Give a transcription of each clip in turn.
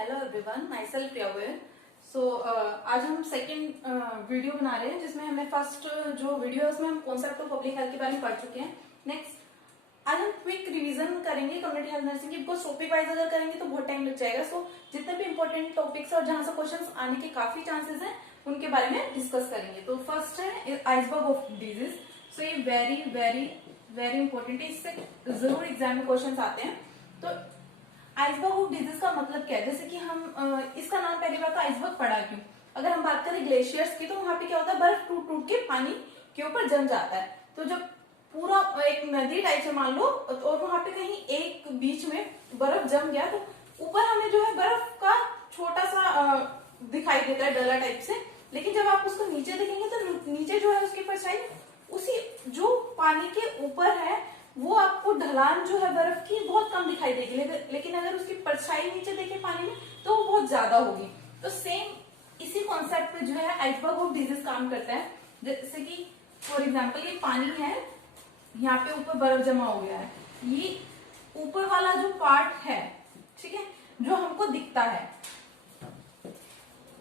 Hello everyone, my self प्रिया। सो आज हम second video बना रहे हैं जिसमें हमने फर्स्ट जो वीडियो है उसमें हम कॉन्सेप्ट ऑफ पब्लिक हेल्थ के बारे में पढ़ चुके हैं। नेक्स्ट आज हम क्विक रिवीजन करेंगे कम्युनिटी हेल्थ नर्सिंग की, बिकॉज टॉपिक वाइज अगर करेंगे तो बहुत टाइम लग जाएगा। सो जितने भी इंपॉर्टेंट टॉपिक्स और जहां से क्वेश्चन आने के काफी चांसेस हैं उनके बारे में डिस्कस करेंगे। तो फर्स्ट है आइसबर्ग ऑफ डिजीज। सो ये वेरी वेरी वेरी इंपॉर्टेंट है, इससे जरूर एग्जाम में क्वेश्चन आते हैं। तो आइसबर्ग ऑफ डिजीज का मतलब क्या है? जैसे कि हम इसका नाम पहली बार तो आइसबर्ग पढ़ा क्यों? अगर हम बात करें ग्लेशियर्स की तो वहां पे क्या होता है, बर्फ टूट टूट के पानी के ऊपर जम जाता है। तो जब पूरा एक नदी टाइप से मान लो और वहां पे कहीं एक बीच में बर्फ जम गया तो ऊपर हमें जो है बर्फ का छोटा सा दिखाई देता है डला टाइप से, लेकिन जब आप उसको नीचे देखेंगे तो नीचे जो है उसकी परछाई उसी जो पानी के ऊपर है वो आपको ढलान जो है बर्फ की बहुत कम दिखाई देगी, लेकिन अगर उसकी परछाई नीचे देखे पानी में तो वो बहुत ज्यादा होगी। तो सेम इसी कॉन्सेप्ट पे जो है आइसबर्ग ऑफ डिजीज काम करता है। जैसे कि फॉर एग्जांपल ये पानी है, यहाँ पे ऊपर बर्फ जमा हो गया है, ये ऊपर वाला जो पार्ट है, ठीक है, जो हमको दिखता है,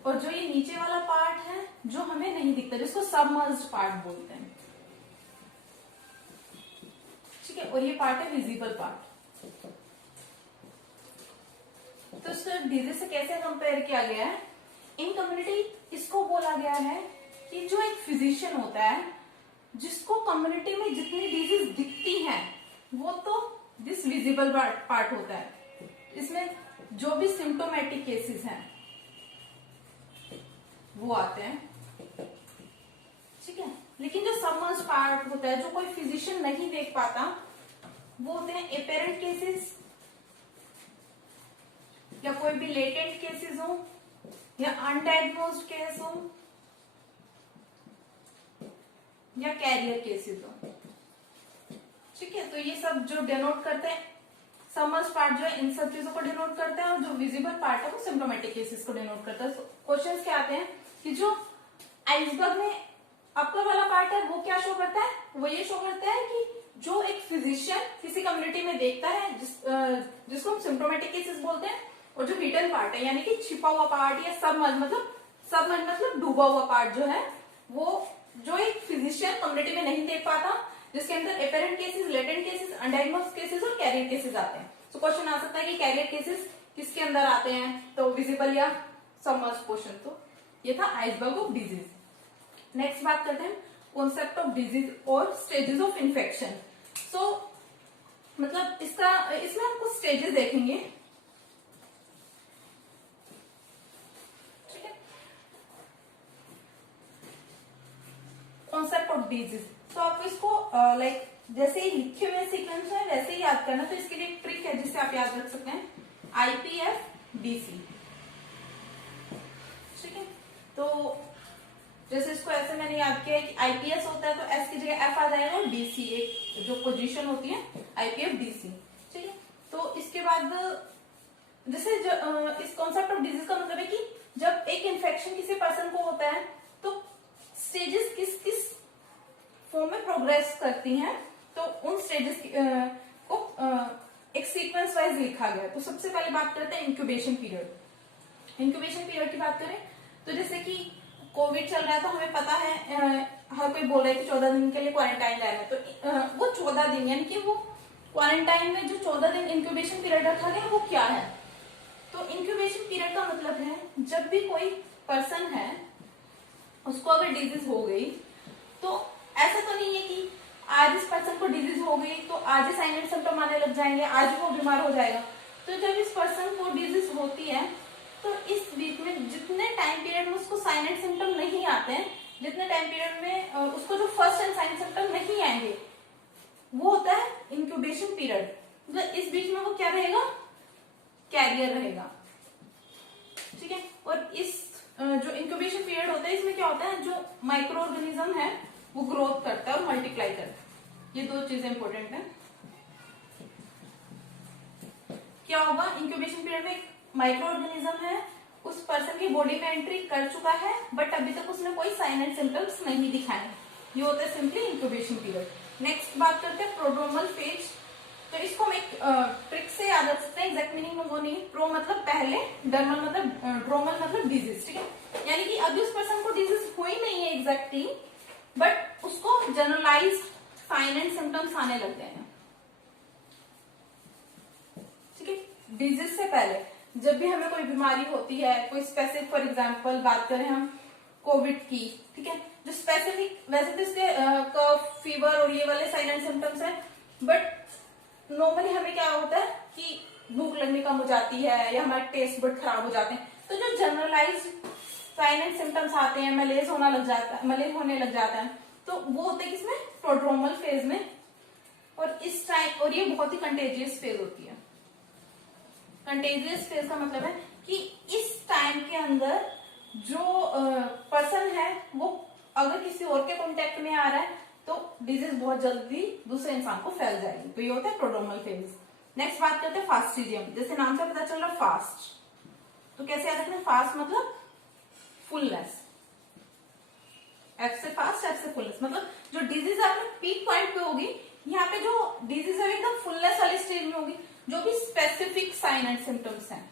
और जो ये नीचे वाला पार्ट है जो हमें नहीं दिखता, जिसको सबमर्ज्ड पार्ट बोलते हैं, ठीक है, और ये पार्ट है विजिबल पार्ट। तो इस डिजीज से कैसे कंपेयर किया गया है? इन कम्युनिटी इसको बोला गया है कि जो एक फिजिशियन होता है जिसको कम्युनिटी में जितनी डिजीज दिखती हैं वो तो दिस विजिबल पार्ट होता है। इसमें जो भी सिम्टोमेटिक केसेस हैं वो आते हैं, ठीक है, लेकिन जो सबमर्ज्ड पार्ट होता है जो कोई फिजिशियन नहीं देख पाता वो होते हैं एपेरेंट केसेस, या कोई भी लेटेंट केसेस हो, या अनडायग्नोज्ड केस हो, या कैरियर केसेस हो, ठीक है। तो ये सब जो डिनोट करते हैं, सबमर्ज्ड पार्ट जो है इन सब चीजों को डिनोट करता है, और जो विजिबल पार्ट है वो सिम्प्टोमेटिक केसेस को डिनोट करता है। क्वेश्चंस क्या आते हैं कि जो आइसबर्ग में अपर वाला पार्ट है वो क्या शो करता है? वो ये शो करता है कि जो एक फिजिशियन किसी कम्युनिटी में देखता है जिसको हम सिम्प्टोमेटिक केसेस बोलते हैं, और जो हिडन पार्ट है यानी कि छिपा हुआ पार्ट या सबमर्ज मतलब डूबा हुआ पार्ट जो है वो जो एक फिजिशियन कम्युनिटी में नहीं देख पाता, जिसके अंदर apparent cases, latent cases, undiagnosed cases और कैरियर केसेस आते हैं। तो क्वेश्चन आ सकता है कि कैरियर केसेस किसके अंदर आते हैं, तो विजिबल या सबमर्ज पोर्शन। तो ये था आइसबर्ग ऑफ डिजीज। नेक्स्ट बात करते हैं कॉन्सेप्ट ऑफ डिजीज और स्टेजेस ऑफ इन्फेक्शन। सो मतलब इसमें हम कुछ स्टेजेस देखेंगे, ठीक है। कॉन्सेप्ट ऑफ डिजीज, तो आपको इसको लाइक जैसे ही लिखे हुए सीक्वेंस है वैसे ही याद करना। तो इसके लिए एक ट्रिक है जिससे आप याद रख सकते हैं, IPFDC, ठीक है। तो जैसे इसको ऐसे मैंने याद किया है कि IPS होता है तो S की जगह F आ जाएगा, और DC एक जो पोजीशन होती है IPFDC, ठीक है। तो इसके बाद जैसे इस कॉन्सेप्ट ऑफ डिजीज का मतलब है कि जब एक इन्फेक्शन किसी पर्सन को होता है तो स्टेजेस किस किस फॉर्म में प्रोग्रेस करती हैं, तो उन स्टेजेस को एक सीक्वेंस वाइज लिखा गया है। तो सबसे पहले बात करते हैं इंक्यूबेशन पीरियड। इंक्यूबेशन पीरियड की बात करें तो जैसे कि कोविड चल रहा है तो हमें पता है हर कोई बोल रहा है कि 14 दिन के लिए क्वारंटाइन रहना है, तो वो 14 दिन यानी कि वो क्वारंटाइन में जो 14 दिन इंक्यूबेशन पीरियड रखा गया वो क्या है? तो इंक्यूबेशन पीरियड का मतलब है जब भी कोई पर्सन है उसको अगर डिजीज हो गई तो ऐसा तो नहीं है कि आज इस पर्सन को डिजीज हो गई तो आज ही साइन एंड सिम्टम आने लग जाएंगे, आज ही वो बीमार हो जाएगा। तो जब इस पर्सन को डिजीज होती है तो इस बीच में जितने टाइम पीरियड में उसको साइन एंड सिम्टम नहीं आते हैं, जितने टाइम पीरियड में उसको जो फर्स्ट एंड साइन सिम्टम नहीं आएंगे वो होता है इंक्यूबेशन पीरियड। मतलब इस बीच में वो क्या रहेगा? कैरियर रहेगा, ठीक है। और इस जो इंक्यूबेशन पीरियड होता है इसमें क्या होता है, जो माइक्रो ऑर्गेनिज्म है वो ग्रोथ करता है और मल्टीप्लाई करता है। ये दो चीजें इंपॉर्टेंट है। क्या होगा? इंक्यूबेशन पीरियड में माइक्रो ऑर्गेनिज्म है, उस पर्सन की बॉडी में एंट्री कर चुका है बट अभी तक उसने कोई साइन एंड सिम्टम्स नहीं दिखाए। ये होता है सिंपली इंक्यूबेशन पीरियड। नेक्स्ट बात करते हैं प्रोड्रोमल फेज। तो इसको हम एक ट्रिक से याद रख सकते हैं, एग्जैक्ट मीनिंग वो नहीं। प्रो मतलब पहले, डर्मल मतलब ड्रोमल मतलब डिजीज, ठीक है। यानी कि अभी उस पर्सन को डिजीज हुई नहीं है एग्जैक्टली, बट उसको जनरलाइज साइन एंड सिम्टम्स आने लग गए हैं, ठीक है। डिजीज से पहले जब भी हमें कोई बीमारी होती है, कोई स्पेसिफिक, फॉर एग्जाम्पल बात करें हम कोविड की, ठीक है, जो स्पेसिफिक, वैसे तो इसके कफ, फीवर और ये वाले साइन एंड सिम्टम्स है, बट नॉर्मली हमें क्या होता है कि भूख लगने कम हो जाती है या हमारे टेस्ट बड खराब हो जाते हैं। तो जो जनरलाइज साइन एंड सिम्टम्स आते हैं, मलेज होने लग जाता है, तो वो होते हैं किसमें, प्रोड्रोमल फेज में। और इस टाइम, और ये बहुत ही कंटेजियस फेज होती है। कंटेजियस फेज का मतलब है कि इस टाइम के अंदर जो पर्सन है वो अगर किसी और के कांटेक्ट में आ रहा है तो डिजीज बहुत जल्दी दूसरे इंसान को फैल जाएगी। तो ये होता है प्रोड्रोमल फेज। नेक्स्ट बात करते हैं फास्टिडियम। जैसे नाम से पता चल रहा फास्ट, तो कैसे याद रखना, फास्ट मतलब फुलनेस, एफ से फास्ट, एफ से फुलनेस, मतलब जो डिजीज आपने पीक पॉइंट पे होगी, यहाँ पे जो डिजीज है एकदम फुलनेस वाले स्टेज में होगी। जो भी स्पेसिफिक साइन एंड सिम्टम्स हैं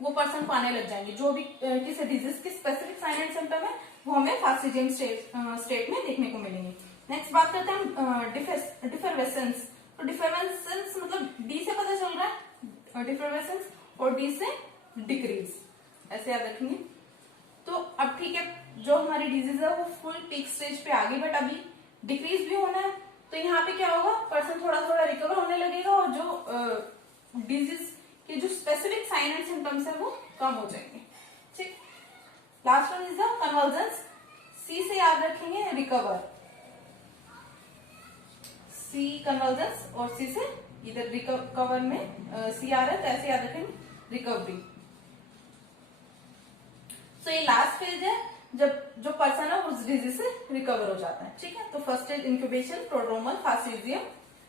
वो पर्सन को आने लग जाएंगे। जो भी किसी डिजीज की स्पेसिफिक साइन एंड सिम्टम है वो हमें फास्टिडियम स्टेट में देखने को मिलेंगे। नेक्स्ट बात करते हैं डिफरवेसेंस। तो डिफरवेसेंस मतलब डी से पता चल रहा है डिफरवेसेंस, और डी से डिक्रीज, ऐसे याद रखेंगे। तो अब ठीक है, जो हमारी डिजीज है वो फुल पीक स्टेज पे आ गई, बट अभी डिक्रीज भी होना है। तो यहाँ पे क्या होगा, पर्सन थोड़ा थोड़ा रिकवर होने लगेगा और जो डिजीज के जो स्पेसिफिक साइन एंड सिम्टम्स है वो कम हो जाएंगे, ठीक। Last one is the convergence. C से याद रखेंगे रिकवर, सी कन्वर्जेंस, और सी से इधर रिकवर में सी आ रहा है तो ऐसे याद रखेंगे रिकवरी। तो ये लास्ट फेज है जब जो पर्सन है उस डिजीज से रिकवर हो जाता है, ठीक है। तो first is incubation, prodromal, fastigium,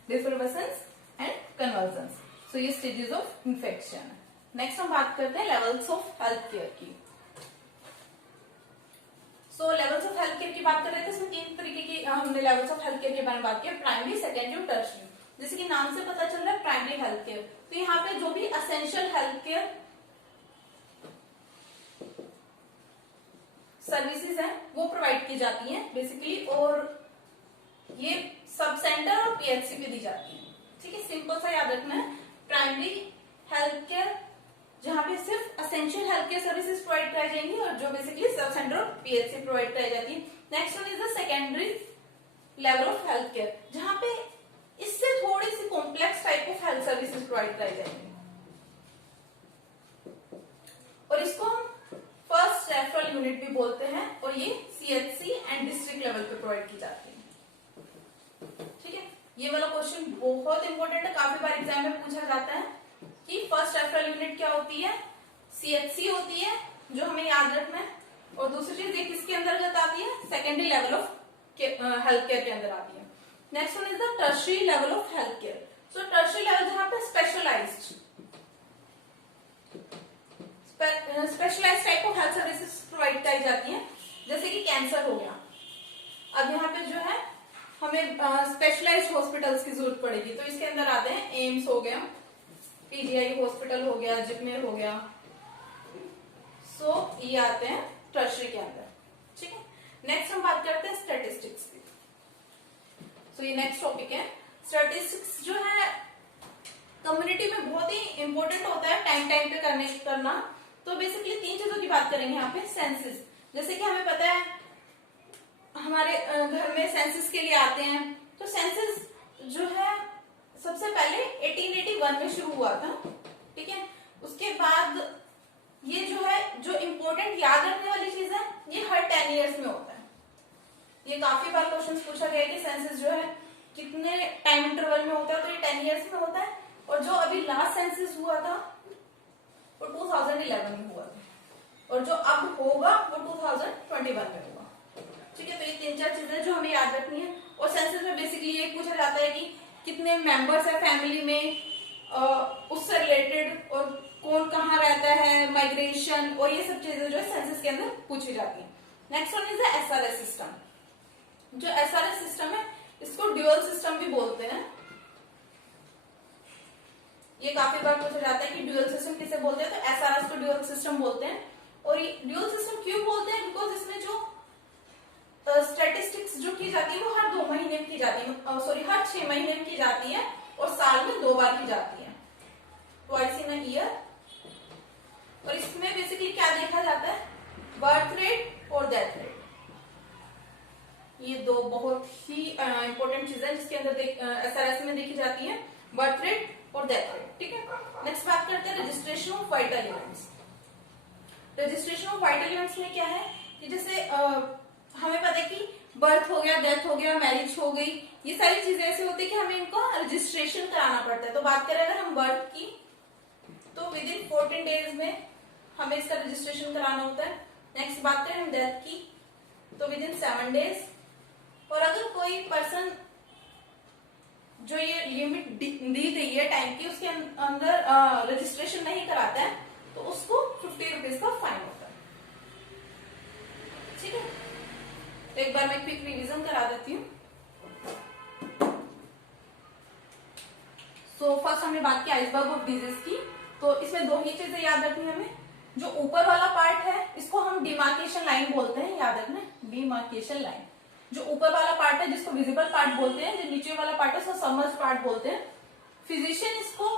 defervescence and convergence. So ये स्टेजेस ऑफ इन्फेक्शन है। नेक्स्ट हम बात करते हैं लेवल्स ऑफ हेल्थ केयर की। So levels of health care की बात कर रहे थे, इसमें 3 तरीके की हमने लेवल्स ऑफ हेल्थ केयर के बारे में बात की, प्राइमरी, सेकेंडरी और टर्शियरी। जैसे कि नाम से पता चल रहा है प्राइमरी हेल्थ केयर, तो यहाँ पे जो भी असेंशियल हेल्थ केयर सर्विसेज हैं वो प्रोवाइड की जाती हैं बेसिकली, और ये सब सेंटर और पीएचसी पे दी जाती है, ठीक है। सिंपल सा याद रखना है, प्राइमरी हेल्थ केयर जहां पे सिर्फ essential health care services provide कराई जाएंगी और जो बेसिकली सब सेंटर और पीएचसी प्रोवाइड कराई जाती है। Next one is the secondary level of health care, जहां पे इससे थोड़ी सी complex type of health services provide कराई जाएंगी, और इसको हम फर्स्ट रेफरल यूनिट भी बोलते हैं, और ये सीएचसी एंड डिस्ट्रिक्ट लेवल पे प्रोवाइड की जाती है, ठीक है। ये वाला क्वेश्चन बहुत इंपॉर्टेंट है, काफी बार एग्जाम में पूछा जाता है कि फर्स्ट रेफरल यूनिट क्या होती है, सीएचसी होती है, जो हमें याद रखना है, और दूसरी चीज ये किसके अंतर्गत आती है, secondary level of health care के अंदर आती है। Next one is the tertiary level of health care. So tertiary level जहां पे specialised type of health services provide कराई जाती हैं, जैसे कि कैंसर हो गया, अब यहाँ पे जो है हमें स्पेशलाइज्ड हॉस्पिटल्स की जरूरत पड़ेगी, तो इसके अंदर आते हैं एम्स हो गया, पीजीआई हॉस्पिटल हो गया, जिपमेर हो गया, सो ये आते हैं टर्शियरी के अंदर, ठीक है। नेक्स्ट हम बात करते हैं स्टैटिस्टिक्स की। सो ये नेक्स्ट टॉपिक है। स्टैटिस्टिक्स जो है कम्युनिटी में बहुत ही इंपॉर्टेंट होता है, टाइम पे करना। तो बेसिकली 3 चीजों की बात करेंगे यहाँ पे। सेंसस, जैसे कि हमें पता है हमारे घर में सेंसस के लिए आते हैं, तो सेंसस जो है सबसे पहले 1881 में शुरू हुआ था, ठीक है। उसके बाद ये जो है, जो इम्पोर्टेंट याद रखने वाली चीज है, ये हर 10 ईयर्स में होता है। ये काफी बार क्वेश्चन पूछा गया कि सेंसस जो है कितने टाइम इंटरवल में होता है, तो ये 10 ईयर्स में होता है। और जो अभी लास्ट सेंसस हुआ था वो 2011 में हुआ था, और जो अब होगा वो 2021 में होगा, ठीक है। तो ये 3-4 चीजें जो हमें याद रखनी है। और सेंसस में बेसिकली ये पूछा जाता है कि कितने मेंबर्स है फैमिली में, उससे रिलेटेड, और कौन कहाँ रहता है, माइग्रेशन, और ये सब चीजें जो है सेंसस के अंदर पूछी जाती है। Next one is the SRS system. जो एसआरएस सिस्टम है इसको ड्यूअल सिस्टम भी बोलते हैं। ये काफी बार पूछा जाता है कि ड्यूअल सिस्टम किसे बोलते हैं, तो एसआरएस को ड्यूअल सिस्टम बोलते हैं। और ये ड्यूअल सिस्टम क्यों बोलते हैं, बिकॉज इसमें जो स्टैटिस्टिक्स जो की जाती है वो हर 2 महीने में की जाती है, सॉरी हर 6 महीने में की जाती है, और साल में 2 बार की जाती है, ट्वाइस इन अ ईयर। और इसमें बेसिकली क्या देखा जाता है, बर्थ रेट और डेथ रेट, ये 2 बहुत ही इंपॉर्टेंट चीजें जिसके अंदर एसआरएस में देखी जाती है, बर्थ रेट और डेथ रेट। ठीक है, नेक्स्ट बात करते हैं registration of vital events. Registration of vital events में क्या है कि जैसे हमें पता है कि बर्थ हो गया, डेथ हो गया, मैरिज हो गई, ये सारी चीजें ऐसी होती है कि हमें इनको रजिस्ट्रेशन कराना पड़ता है। तो बात करें अगर हम बर्थ की, तो विद इन 14 डेज में हमें इसका रजिस्ट्रेशन कराना होता है। नेक्स्ट बात करें हम डेथ की, तो विद इन 7 डेज। और अगर कोई पर्सन जो ये लिमिट दी गई है टाइम की, उसके अंदर रजिस्ट्रेशन नहीं कराता है, तो उसको 50 रुपीज का फाइन होता है। ठीक है, तो एक बार मैं क्विक रिवीजन करा देती हूँ। सो फर्स्ट हमने बात की आइसबर्ग ऑफ डिजीज की, तो इसमें 2 ही चीजें याद रखनी है हमें। जो ऊपर वाला पार्ट है इसको हम डिमार्केशन लाइन बोलते हैं, याद रखना, डिमार्केशन लाइन। जो ऊपर वाला पार्ट है जिसको विजिबल पार्ट बोलते हैं, जो नीचे वाला पार्ट है उसको सबमर्ज पार्ट बोलते हैं। फिजिशियन इसको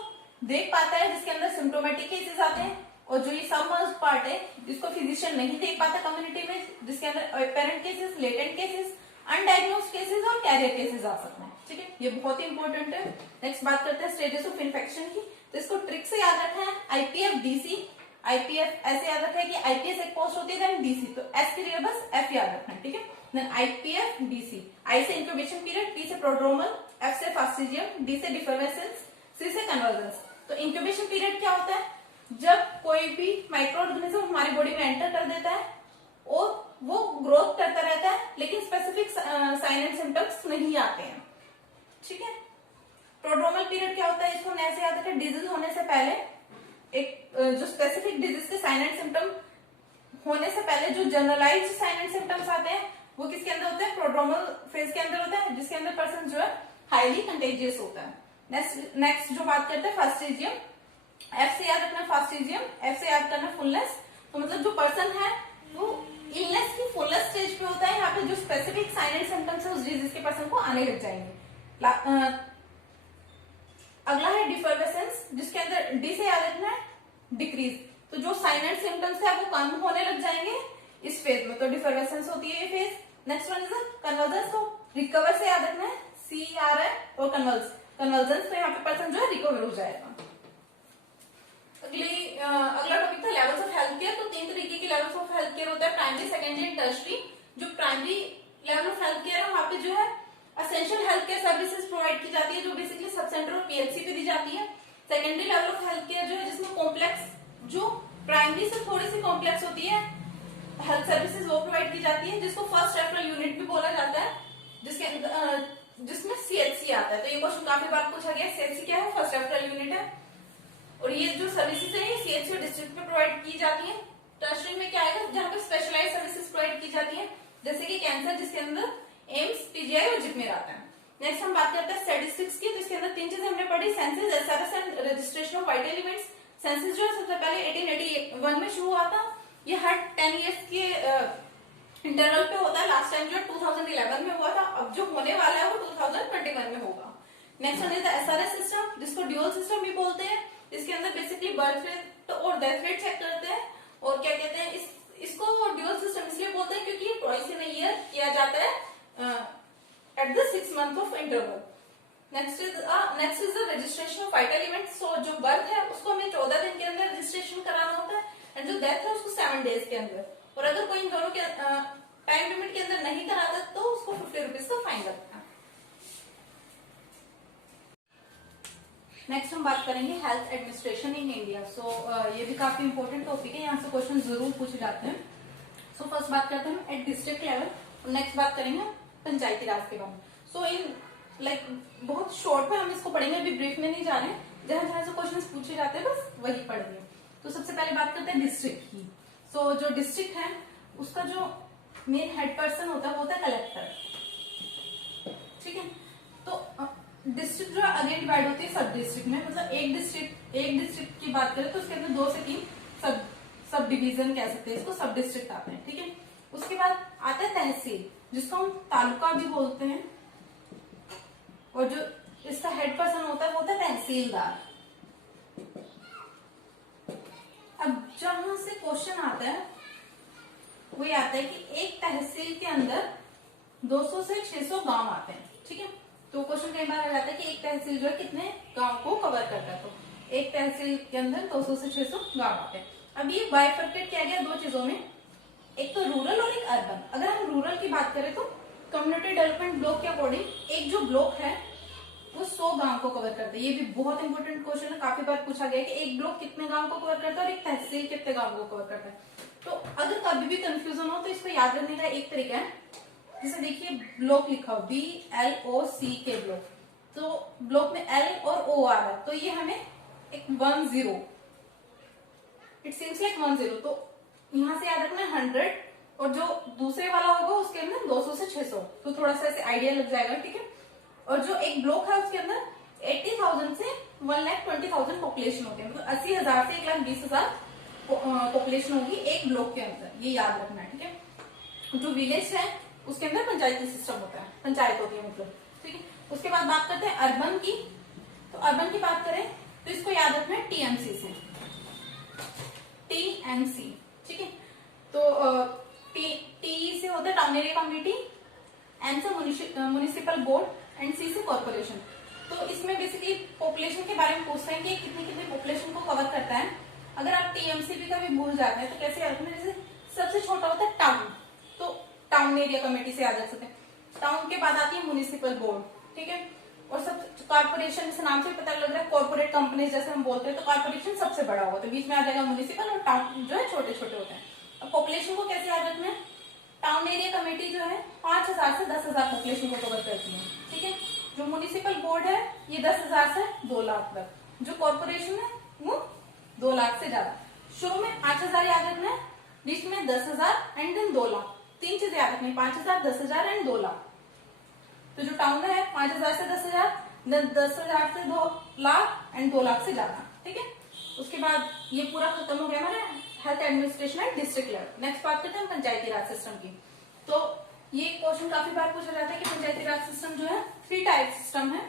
देख पाता है जिसके अंदर सिम्टोमेटिक केसेस आते हैं, और जो ये सबमर्ज पार्ट है जिसको फिजिशियन नहीं देख पाता कम्युनिटी में, जिसके अंदर apparent cases, latent cases, undiagnosed cases और कैरियर केसेस आ सकते हैं। ठीक है, ये बहुत ही इंपॉर्टेंट है। नेक्स्ट बात करते हैं स्टेजेस ऑफ इन्फेक्शन की, तो इसको ट्रिक से याद रखना है, आईपीएफ डीसी। आईपीएफ ऐसे याद रखना है कि आईपीएस एक पोस्ट होती है, देन डीसी, तो एस के लिए बस एफ याद रखना है। ठीक है, देन आईपीएफ डीसी, आई से इंक्यूबेशन पीरियड, पी से प्रोड्रोमल, एफ से फास्टिजियम, डी से डिफरेंसेंस, सी से कन्वर्जेंस। तो इंक्यूबेशन पीरियड क्या होता है, जब कोई भी माइक्रो ऑर्गेनिज्म हमारी बॉडी में एंटर कर देता है और वो ग्रोथ करता रहता है, लेकिन स्पेसिफिक साइन एंड सिम्टम्स नहीं आते हैं। ठीक है, प्रोड्रोमल पीरियड क्या होता है, इसको ऐसे याद रखें, डिजीज होने से पहले एक जो स्पेसिफिक डिजीज के साइन एंड सिम्टम होने से पहले जो जनरलाइज्ड साइन एंड सिम्टम्स आते हैं वो किसके अंदर होते हैं, प्रोड्रोमल फेज के अंदर होता है, जिसके अंदर पर्सन जो है हाईली कंटेजियस होता है। नेक्स्ट जो बात करते हैं फास्टिजियम, एफ से याद रखना फास्टिजियम, एफ से याद करना फुलनेस। तो मतलब जो पर्सन है वो इलनेस की फुलनेस स्टेज पे होता है, यहाँ पे जो स्पेसिफिक साइन एंड सिम्टम्स है उस डिजीज के पर्सन को आने लग जाएंगे। अगला है डिफर्वेसेंस, जिसके अंदर डी से याद रखना है डिक्रीज, तो जो साइन एंड सिम्टम्स है वो कम होने लग जाएंगे इस फेज में, तो डिफर्वेसेंस होती है ये phase. Next one is convergence, तो रिकवर से याद रखना है CRI और कन्वर्जेंस, तो यहाँ पे पर्सन जो है रिकवर हो जाएगा। अगला टॉपिक था लेवल्स ऑफ हेल्थ केयर, तो 3 तरीके के लेवल्स ऑफ हेल्थ केयर होता है, प्राइमरी, सेकेंडरी एंड टर्शरी। जो primary level of health care है वहां पे जो है essential health care services provide की जाती है, जो बेसिकली सब सेंटर और पीएचसी पे दी जाती है। Secondary level of health care जो है जिसमें कॉम्प्लेक्स, जो प्राइमरी से थोड़ी सी कॉम्प्लेक्स होती है हेल्थ सर्विसेज वो प्रोवाइड की जाती है, जिसको फर्स्ट रेफरल यूनिट भी बोला जाता है, जिसमें CHC आता है। तो ये क्वेश्चन काफी बार पूछा गया, CHC क्या है, फर्स्ट रेफरल यूनिट है। और ये जो सर्विसेज है ये CHC और डिस्ट्रिक्ट में प्रोवाइड की जाती है। टर्शरी में क्या आएगा, जहाँ पे स्पेशलाइज्ड सर्विसेज प्रोवाइड की जाती है, जैसे कि कैंसर, जिसके अंदर एम्स, PGI और जिपमेर आता है। नेक्स्ट हम बात करते हैं स्टैटिस्टिक्स की, जिसके अंदर 3 चीजें हमने पढ़ी, census, SRS and registration of vital events. Census जो है सबसे पहले 1881 में शुरू हुआ था, ये हर 10 ईयर्स के इंटरवल पे होता है। लास्ट टाइम जो 2011 में हुआ था, अब जो होने वाला है वो 2021 में होगा। Next one is the SRS system, जिसको ड्यूअल सिस्टम भी बोलते हैं, इसके अंदर बेसिकली बर्थ रेट और डेथ रेट चेक करते हैं। और क्या कहते हैं, इसको ड्यूअल सिस्टम इसलिए बोलते हैं क्योंकि ट्वाइस इन अ ईयर किया जाता है at the 6 month of interval. Next is the registration of vital events. So जो बर्थ है उसको हमें 14 दिन के अंदर रजिस्ट्रेशन कराना होता है, एंड जो डेथ है उसको 7 डेज के अंदर। और अगर कोई इन दोनों के टाइम लिमिट के अंदर नहीं कराता तो उसको 50 रुपीज का फाइन लगता है। नेक्स्ट हम बात करेंगे हेल्थ एडमिनिस्ट्रेशन इन इंडिया। सो ये भी काफी इंपॉर्टेंट टॉपिक है, यहाँ से क्वेश्चन जरूर पूछे जाते हैं। सो फर्स्ट बात करते हैं एट डिस्ट्रिक्ट लेवल, और नेक्स्ट बात करेंगे पंचायती राज के बारे में। सो इन बहुत शॉर्ट में हम इसको पढ़ेंगे, अभी ब्रीफ में नहीं जा रहे हैं, जहां जहां से क्वेश्चन पूछे जाते हैं बस वही पढ़ेंगे। तो सबसे पहले बात करते हैं डिस्ट्रिक्ट की। सो जो डिस्ट्रिक्ट है उसका जो मेन हेड पर्सन होता है वो होता है कलेक्टर। ठीक है। तो डिस्ट्रिक्ट जो है अगेन डिवाइड होती है सब डिस्ट्रिक्ट में, मतलब एक डिस्ट्रिक्ट की बात करें तो उसके अंदर 2 से 3 सब डिवीजन कह सकते हैं, इसको सब डिस्ट्रिक्ट आते हैं, ठीक है। उसके बाद आता है तहसील, जिसको हम तालुका भी बोलते हैं, और जो इसका हेड पर्सन होता है वो होता है तहसीलदार। अब जहां से क्वेश्चन आता है वो ये आता है कि एक तहसील के अंदर 200 से 600 गांव आते हैं, ठीक है। तो क्वेश्चन कई बार आ जाता है कि एक तहसील जो है कितने गांव को कवर करता है, तो एक तहसील के अंदर 200 से 600 गांव आते हैं। अब ये बाइफरकेट किया गया 2 चीजों में, एक तो रूरल और एक अर्बन। अगर हम रूरल की बात करें तो कम्युनिटी डेवलपमेंट ब्लॉक के अकॉर्डिंग एक जो ब्लॉक है वो 100 गांव को कवर करता है। ये भी बहुत इंपॉर्टेंट क्वेश्चन है, काफी बार पूछा गया कि एक ब्लॉक कितने गांव को कवर करता है और एक तहसील कितने गांव को कवर करता है। तो अगर कभी भी कंफ्यूजन हो तो इसको याद रखने का एक तरीका है, जैसे देखिए ब्लॉक लिखा हो BLOC के ब्लॉक, तो ब्लॉक में L और O आ रहा है, तो ये हमें एक 10, इट सीम्स लाइक 10, तो यहां से याद रखना है 100, और जो दूसरे वाला होगा उसके अंदर 200 से 600, तो थोड़ा सा ऐसे आइडिया लग जाएगा, ठीक है। और जो एक ब्लॉक है उसके अंदर 80,000 से 1,20,000 पॉपुलेशन होती है, मतलब 80,000 से 1,20,000 पॉपुलेशन होगी एक ब्लॉक के अंदर, ये याद रखना है, ठीक है। जो विलेज है उसके अंदर पंचायती सिस्टम होता है, पंचायत होती है मतलब, ठीक है। उसके बाद बात करते हैं अर्बन की, तो अर्बन की बात करें तो इसको याद रखना है TMC से, TMC, ठीक है। तो टी से होता है टाउन एरिया कम्युनिटी, एम से म्युनिसिपल बोर्ड एंड सी से कॉर्पोरेशन। तो इसमें बेसिकली पॉपुलेशन के बारे में पूछते हैं कि कितनी कितनी पॉपुलेशन को कवर करता है। अगर आप TMC भी कभी भूल जाते हैं तो कैसे याद रखना, जैसे सबसे छोटा होता है टाउन, तो टाउन एरिया कमेटी से याद रख सकते हैं। टाउन के बाद आती है म्युनिसिपल बोर्ड, ठीक है। और सब कॉर्पोरेशन, जैसे नाम से पता लग रहा है कॉर्पोरेट कंपनी जैसे हम बोलते हैं, तो कॉर्पोरेशन सबसे बड़ा होगा, तो बीच में आ जाएगा म्युनिसिपल, और टाउन जो है छोटे छोटे होते हैं। अब पॉपुलेशन को कैसे याद रखना है, टाउन एरिया कमेटी जो है 5,000 से 10,000 पॉपुलेशन को कवर करती है, ठीक है। जो म्युनिसिपल बोर्ड है ये 10,000 से 2 लाख तक, जो कॉर्पोरेशन है वो 2 लाख से ज्यादा। शुरू में 5,000 याद रखना है, बीच में 10,000 एंड देन 2 लाख, 3 चीजें याद रखनी, 5,000, 10,000 एंड 2 लाख। तो जो टाउन है 5,000 से 10,000, 10,000 से 2 लाख एंड 2 लाख से ज्यादा, ठीक है। उसके बाद ये पूरा खत्म हो गया हमारा health administration at district level. Next बात करते हैं पंचायती राज सिस्टम की। तो ये क्वेश्चन काफी बार पूछा जाता है कि पंचायती राज सिस्टम जो है 3 टाइप सिस्टम है।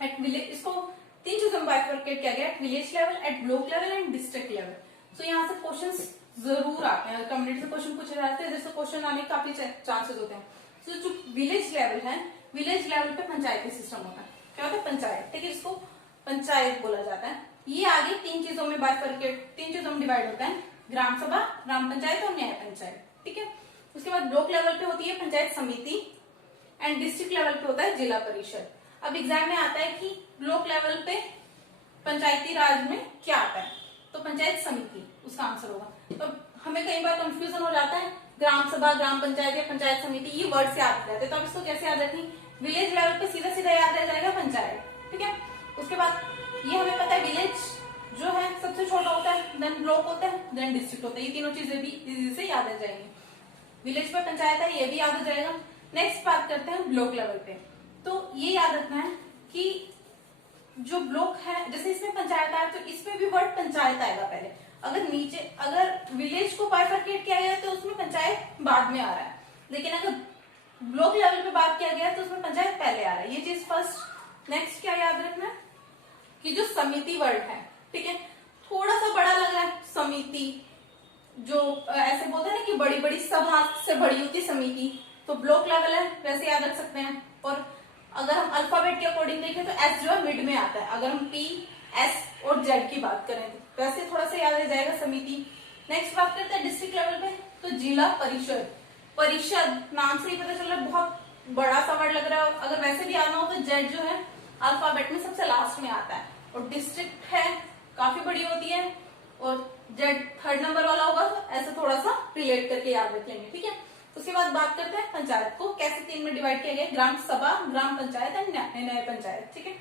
एट विलेज, इसको 3 चीजों में बाइफरकेट किया गया, at village level, at block level and district level. तो यहाँ से क्वेश्चन जरूर आते हैं, कम्युनिटी से क्वेश्चन पूछे जाते हैं, जैसे क्वेश्चन आने के काफी चांसेस होते हैं। तो जो विलेज लेवल है, विलेज लेवल पे पंचायती सिस्टम होता है, क्या होता है पंचायत, ठीक है, इसको पंचायत बोला जाता है। ये आगे 3 चीजों में बाइफरकेट, 3 चीजों में डिवाइड होता है, ग्राम सभा, ग्राम पंचायत और न्याय पंचायत, ठीक है। उसके बाद ब्लॉक लेवल पे होती है पंचायत समिति एंड डिस्ट्रिक्ट लेवल पे होता है जिला परिषद। अब एग्जाम में आता है कि ब्लॉक लेवल पे पंचायती राज में क्या आता है, तो पंचायत समिति उसका आंसर होगा। तो हमें कई बार कंफ्यूजन हो जाता है, ग्राम सभा, ग्राम पंचायत या पंचायत समिति, ये वर्ड से याद रहते हैं, तो अब इसको कैसे याद रखें, विलेज लेवल पे सीधा सीधा याद रह जाएगा पंचायत, ठीक है। उसके बाद ये हमें पता है विलेज जो है सबसे छोटा होता है, देन ब्लॉक होता है, देन डिस्ट्रिक्ट होता है, ये तीनों चीजें भी इजी से याद आ जाएंगी। विलेज पर पंचायत है, ये भी याद हो जाएगा। नेक्स्ट बात करते हैं ब्लॉक लेवल पे, तो ये याद रखना है कि जो ब्लॉक है, जैसे इसमें पंचायत आया तो इसमें भी वर्ड पंचायत आएगा पहले। अगर नीचे, अगर विलेज को बाइफरकेट किया गया तो उसमें पंचायत बाद में आ रहा है, लेकिन अगर ब्लॉक लेवल पे बात किया गया तो उसमें पंचायत पहले आ रहा है, ये चीज फर्स्ट। नेक्स्ट क्या याद रखना है कि जो समिति वर्ड है, ठीक है, थोड़ा सा बड़ा लग रहा है समिति, जो ऐसे बोलते हैं ना कि बड़ी बड़ी सभा से बड़ी होती समिति, तो ब्लॉक लेवल है वैसे याद रख सकते हैं। और अगर हम अल्फाबेट के अकॉर्डिंग देखें तो एस जो है मिड में आता है, अगर हम पी, एस और जेड की बात करें तो वैसे थोड़ा सा याद रह जाएगा समिति। नेक्स्ट बात करते हैं डिस्ट्रिक्ट लेवल पे, तो जिला परिषद, परिषद नाम से ही पता चल रहा है बहुत बड़ा सा वर्ड लग रहा है, अगर वैसे भी आना हो तो जेड जो है अल्फाबेट में सबसे लास्ट में आता है, और डिस्ट्रिक्ट है काफी बड़ी होती है, और जेड 3rd नंबर वाला होगा, तो ऐसे थोड़ा सा रिलेट करके याद रख लेंगे, ठीक है। उसके बाद बात करते हैं पंचायत को कैसे 3 में डिवाइड किया गया, ग्राम सभा, ग्राम पंचायत एंड न्याय पंचायत, ठीक है।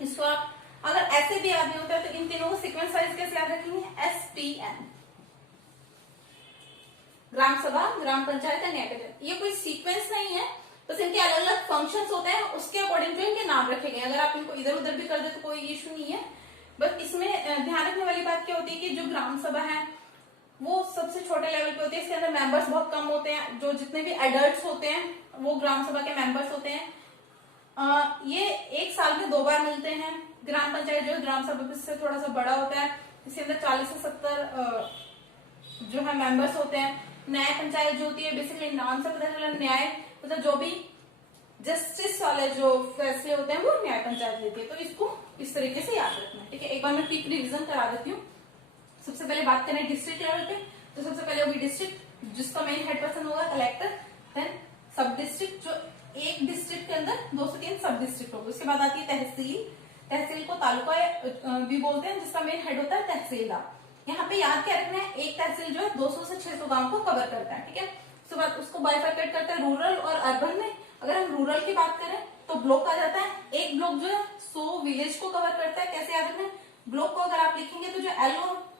इसको आप अगर ऐसे भी याद नहीं होता है तो इन तीनों को सीक्वेंस वाइज कैसे याद रखेंगे, SPN, gram sabha, gram panchayat and न्याय पंचायत। ये कोई सीक्वेंस नहीं है, बस इनके अलग अलग फंक्शंस होते हैं, उसके अकॉर्डिंग जो इनके नाम रखे गए। अगर आप इनको इधर उधर भी कर दे तो कोई इशू नहीं है। बस इसमें ध्यान रखने वाली बात क्या होती है कि जो ग्राम सभा है वो सबसे छोटे लेवल पे होती है, इसके अंदर मेंबर्स बहुत कम होते हैं। जो जितने भी एडल्ट्स होते हैं वो ग्राम सभा के मेंबर्स होते हैं। ये एक साल में 2 बार मिलते हैं। ग्राम पंचायत जो ग्राम सभा से थोड़ा सा बड़ा होता है, इसके अंदर 40 से 70 जो है मेंबर्स होते हैं। न्याय पंचायत जो होती है, बेसिकली नाम से पता चला न्याय मतलब जो भी जस्टिस वाले जो फैसले होते हैं वो न्याय पंचायत लेती है। तो इसको इस तरीके से याद रखना है, ठीक है। एक बार मैं क्विक रिवीजन करा देती हूँ। सबसे पहले बात करें डिस्ट्रिक्ट लेवल पे, तो सबसे पहले होगी डिस्ट्रिक्ट जिसका मेन हेड पर्सन होगा कलेक्टर। देन सब डिस्ट्रिक्ट, जो एक डिस्ट्रिक्ट के अंदर 2 से 3 सब डिस्ट्रिक्ट होगी। उसके बाद आती है तहसील। तहसील को तालुका भी बोलते हैं, जिसका मेन हेड होता है तहसीलदार। यहाँ पे याद क्या रखना है, एक तहसील जो है 200 से 600 गांव को कवर करता है, ठीक है। उसके बाद उसको बाइफरकेट करता है रूरल और अर्बन में। अगर हम रूरल की बात करें तो ब्लॉक आ जाता है। एक ब्लॉक जो है 100 विलेज को कवर करता है। कैसे याद रखना है, ब्लॉक को अगर आप लिखेंगे तो जो एल और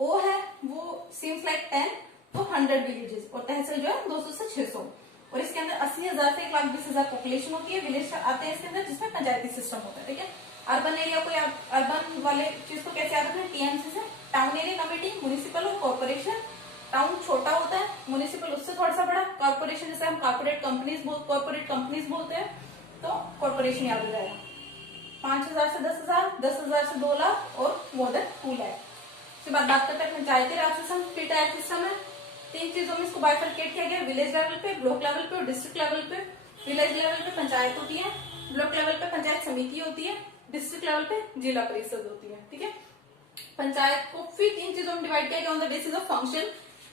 ओ है वो सीम्स लाइक 10 तो 100 विलेजेस, और तहसील जो है 200 से 600। और इसके अंदर 80,000 से 1,20,000 पॉपुलेशन होती है। विलेज आते हैं इसके अंदर जिसमें पंचायती सिस्टम होता है, ठीक है। अर्बन एरिया को, अर्बन वाले चीज को कैसे याद रखना है, टीएमसी से। टाउन एरिया कमेटी, म्युनिसिपल और कॉर्पोरेशन। टाउन छोटा होता है, म्युनिसिपल उससे थोड़ा सा बड़ा, कॉर्पोरेशन जैसे हम कॉर्पोरेट कंपनीज बोलते हैं तो कॉर्पोरेशन याद हो जाएगा। 5,000 से 10,000, 10,000 से 2 लाख और मोर देन 2 लाख। उसके बाद बात करते हैं पंचायती राज सिस्टम। फ्री टायर सिस्टम है। 3 चीजों में इसको बाइफरकेट किया गया, विलेज लेवल पे, ब्लॉक लेवल पे और डिस्ट्रिक्ट लेवल पे। विलेज लेवल पे पंचायत होती है, ब्लॉक लेवल पे पंचायत समिति होती है, डिस्ट्रिक्ट लेवल पे जिला परिषद होती है, ठीक है। पंचायत को फिर 3 चीजों में डिवाइड किया गया on the basis of function,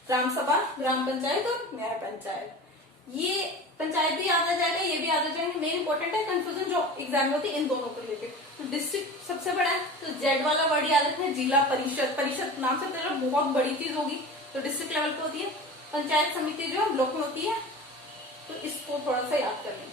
gram sabha, gram panchayat और न्याय पंचायत। ये पंचायत भी याद आ जाएगा, ये भी याद आ जाएगा। मेन इंपॉर्टेंट है कंफ्यूजन जो एग्जाम में होती है इन दोनों को लेकर। तो डिस्ट्रिक्ट सबसे बड़ा है तो जेड वाला वर्ड याद रखना है, जिला परिषद। परिषद नाम से पहले बहुत बड़ी चीज होगी तो डिस्ट्रिक्ट लेवल पे होती है। पंचायत समिति जो है ब्लॉक में होती है, तो इसको थोड़ा सा याद कर लेंगे।